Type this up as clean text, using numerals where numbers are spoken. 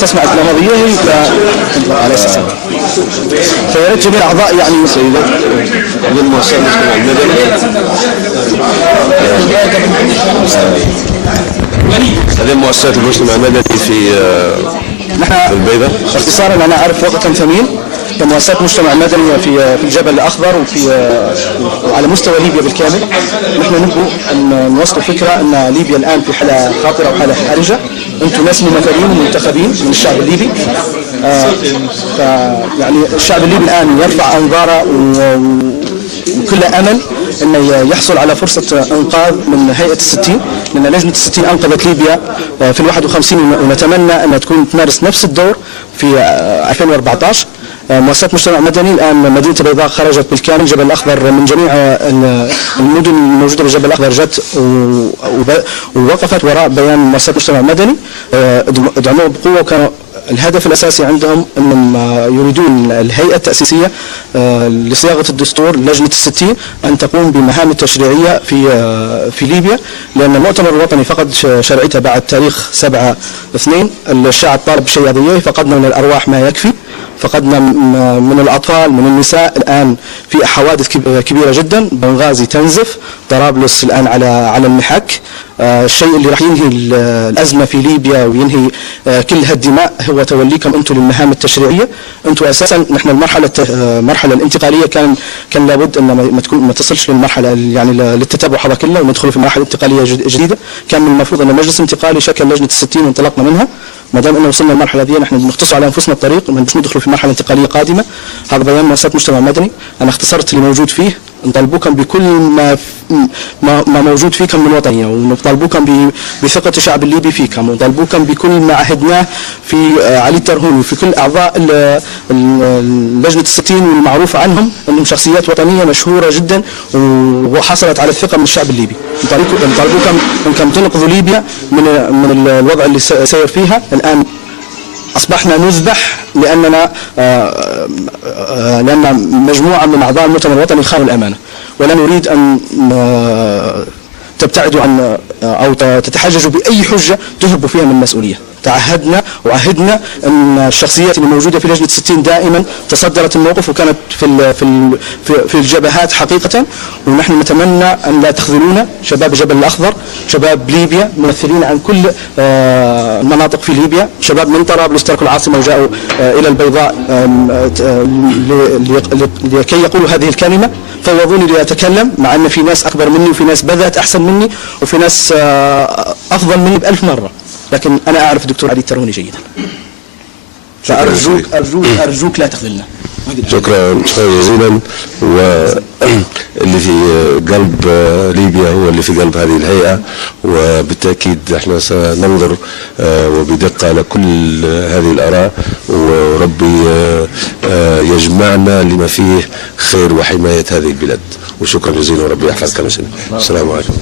تسمع الإسلامية هي على أساس فيا ريت جميع الأعضاء يعني سيدة من مؤسسة المجتمع المدني هذه مؤسسات المجتمع المدني في البيضاء. اختصارا أنا أعرف وقتا ثمين كمؤسسات مجتمع مدني في الجبل الأخضر وعلى مستوى ليبيا بالكامل. نحن نبغوا أن نوصل فكرة أن ليبيا الآن في حالة خطرة وحالة حرجة. أنتم ناس ممثلين ومنتخبين من الشعب الليبي. يعني الشعب الليبي الآن يرفع أنظاره وكل أمل أنه يحصل على فرصة إنقاذ من هيئة الستين، لأن لجنة الستين أنقذت ليبيا في 51 ونتمنى أنها تكون تمارس نفس الدور في 2014. مؤسسات مجتمع مدني الآن مدينة البيضاء خرجت بالكامل. جبل الأخضر من جميع المدن الموجودة بالجبل الأخضر جت ووقفت وراء بيان مؤسسات مجتمع مدني ادعموه بقوة. وكان الهدف الأساسي عندهم أنهم يريدون الهيئة التأسيسية لصياغة الدستور لجنة الستين أن تقوم بمهام التشريعية في ليبيا، لأن المؤتمر الوطني فقد شرعيته بعد تاريخ 7/2. الشعب طالب بشيء فقدنا من الأرواح ما يكفي، فقدنا من الأطفال من النساء. الآن في حوادث كبيرة جدا، بنغازي تنزف، طرابلس الآن على المحك. الشيء اللي راح ينهي الأزمة في ليبيا وينهي كل هالدماء هو توليكم أنتم للمهام التشريعية. أنتم أساسا نحن المرحلة الانتقالية كان لابد أن ما تصلش للمرحلة يعني للتتابع هذا كله وندخل في مرحلة انتقالية جديدة. كان من المفروض أن المجلس الانتقالي شكل لجنة الستين وانطلقنا منها. ما دام انه وصلنا للمرحله دي نحن بنختصر على انفسنا الطريق وما ندخل في مرحله انتقاليه قادمه. هذا بيان مؤسسات مجتمع مدني، انا اختصرت اللي موجود فيه. نطالبوكم بكل ما موجود فيكم من وطنيه، ونطالبوكم بثقه الشعب الليبي فيكم، ونطالبوكم بكل ما عهدناه في علي الترهوني وفي كل اعضاء لجنه الستين والمعروف عنهم انهم شخصيات وطنيه مشهوره جدا وحصلت على الثقه من الشعب الليبي. نطالبوكم انكم تنقذوا ليبيا من الوضع اللي سير فيها. الآن أصبحنا نذبح لأن مجموعة من أعضاء المؤتمر الوطني خانوا الأمانة، ولا نريد أن تبتعدوا عن أو تتحججوا بأي حجة تهربوا فيها من المسؤولية. تعهدنا وعهدنا أن الشخصيات اللي موجودة في لجنة الستين دائما تصدرت الموقف وكانت في الجبهات حقيقة، ونحن نتمنى أن لا تخذلونا. شباب الجبل الأخضر، شباب ليبيا ممثلين عن كل المناطق في ليبيا، شباب من طرابلس تركوا العاصمة وجاءوا إلى البيضاء لكي يقولوا هذه الكلمة. فوضوني لأتكلم مع أن في ناس أكبر مني وفي ناس بذات أحسن مني وفي ناس أفضل مني ب1000 مرة، لكن أنا أعرف الدكتور علي الترهوني جيدا. فأرجوك لا تخذلنا. شكرا جزيلا. واللي في قلب ليبيا هو اللي في قلب هذه الهيئة، وبالتأكيد احنا سننظر وبدقة على كل هذه الآراء، وربي يجمعنا لما فيه خير وحماية هذه البلاد. وشكرا جزيلا وربي يحفظك. السلام عليكم.